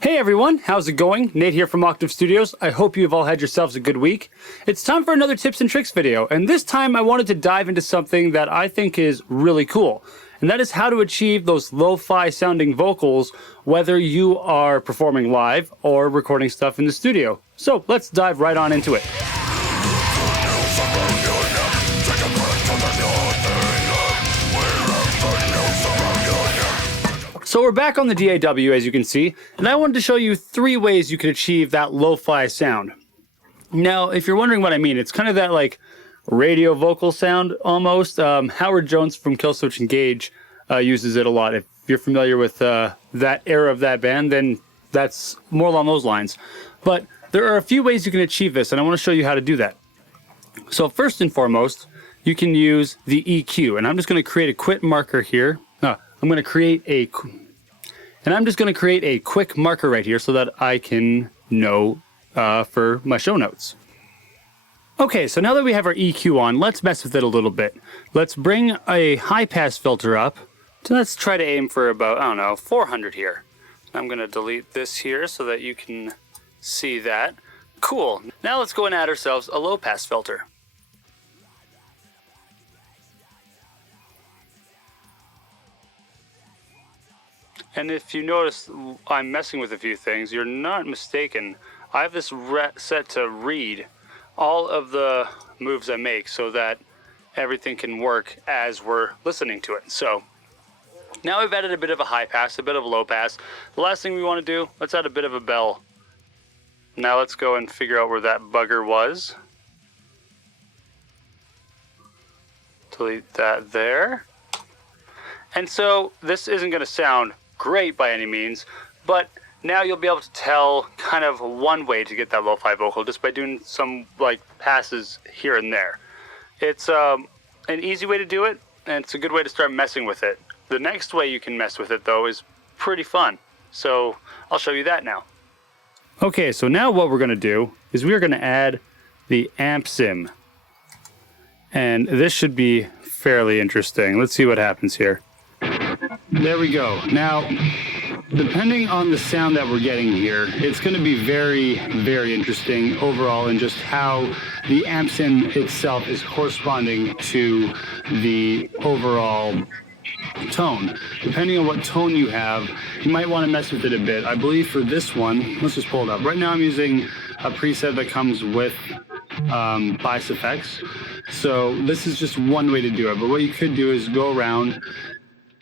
Hey everyone, how's it going? Nate here from Octave Studios. I hope you've all had yourselves a good week. It's time for another tips and tricks video, and this time I wanted to dive into something that I think is really cool, and that is how to achieve those lo-fi sounding vocals whether you are performing live or recording stuff in the studio. So let's dive right on into it. So we're back on the DAW, as you can see, and I wanted to show you 3 ways you can achieve that lo-fi sound. Now, if you're wondering what I mean, it's kind of that like radio vocal sound almost. Howard Jones from Killswitch Engage uses it a lot. If you're familiar with that era of that band, then that's more along those lines. But there are a few ways you can achieve this, and I want to show you how to do that. So first and foremost, you can use the EQ, and I'm just going to create a quick marker here. I'm just going to create a quick marker right here so that I can know for my show notes. Okay, so now that we have our EQ on, let's mess with it a little bit. Let's bring a high pass filter up. So let's try to aim for about, I don't know, 400 here. I'm going to delete this here so that you can see that. Cool. Now let's go and add ourselves a low pass filter. And if you notice I'm messing with a few things, you're not mistaken. I have this set to read all of the moves I make so that everything can work as we're listening to it. So now we've added a bit of a high pass, a bit of a low pass. The last thing we want to do, let's add a bit of a bell. Now let's go and figure out where that bugger was. Delete that there. And so this isn't going to sound great by any means, but now you'll be able to tell kind of one way to get that lo-fi vocal just by doing some like passes here and there. It's an easy way to do it, and it's a good way to start messing with it. The next way you can mess with it though is pretty fun, so I'll show you that now. Okay, so now what we're going to do is we're going to add the amp sim, and this should be fairly interesting. Let's see what happens here. There we go. Now, depending on the sound that we're getting here, it's going to be very, very interesting overall in just how the amp sim itself is corresponding to the overall tone. Depending on what tone you have, you might want to mess with it a bit. I believe for this one, let's just pull it up. Right now I'm using a preset that comes with Bias Effects. So this is just one way to do it. But what you could do is go around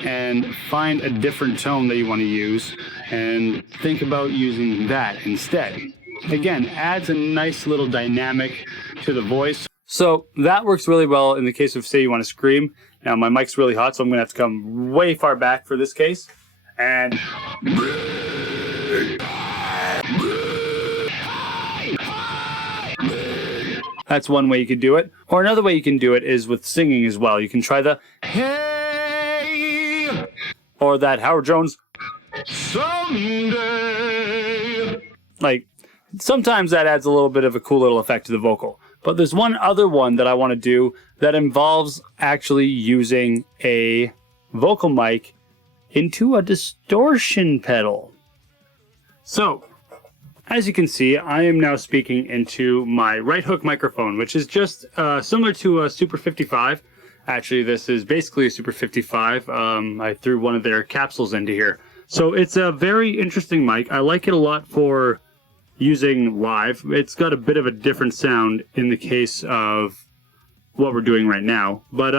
and find a different tone that you want to use and think about using that instead. Again, adds a nice little dynamic to the voice. So that works really well in the case of, say, you want to scream. Now my mic's really hot, so I'm going to have to come way far back for this case. And that's one way you could do it. Or another way you can do it is with singing as well. You can try the hey, or that Howard Jones someday. Like, sometimes that adds a little bit of a cool little effect to the vocal. But there's one other one that I want to do that involves actually using a vocal mic into a distortion pedal. So, as you can see, I am now speaking into my right hook microphone, which is just similar to a Super 55. Actually, this is basically a Super 55. I threw one of their capsules into here. So it's a very interesting mic. I like it a lot for using live. It's got a bit of a different sound in the case of what we're doing right now. But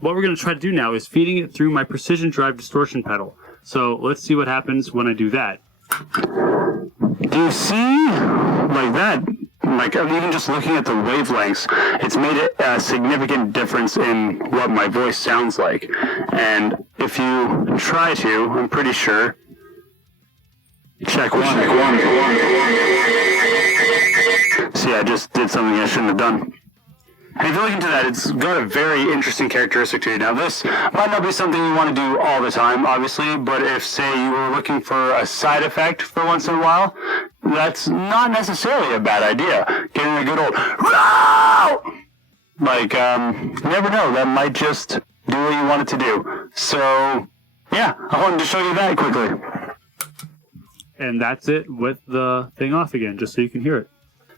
what we're going to try to do now is feeding it through my precision drive distortion pedal. So let's see what happens when I do that. Do you see like that? Like, even just looking at the wavelengths, it's made a significant difference in what my voice sounds like. And if you try to, I'm pretty sure. Check one. See, I just did something I shouldn't have done. And if you look into that, it's got a very interesting characteristic to it. Now, this might not be something you want to do all the time, obviously, but if, say, you were looking for a side effect for once in a while, that's not necessarily a bad idea. Getting a good old row! Like, you never know, that might just do what you want it to do. So, yeah, I wanted to show you that quickly. And that's it with the thing off again, just so you can hear it.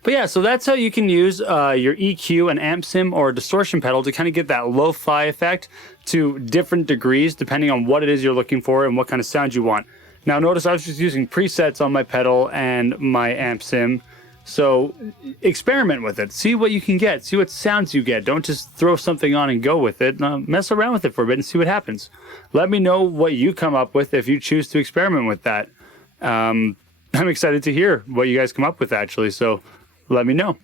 But yeah, so that's how you can use your EQ, an amp sim, or a distortion pedal to kind of get that lo-fi effect to different degrees depending on what it is you're looking for and what kind of sound you want. Now notice I was just using presets on my pedal and my amp sim, so experiment with it. See what you can get. See what sounds you get. Don't just throw something on and go with it. Mess around with it for a bit and see what happens. Let me know what you come up with if you choose to experiment with that. I'm excited to hear what you guys come up with, actually, so let me know.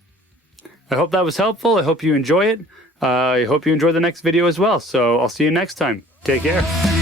I hope that was helpful. I hope you enjoy it. I hope you enjoy the next video as well. So I'll see you next time. Take care.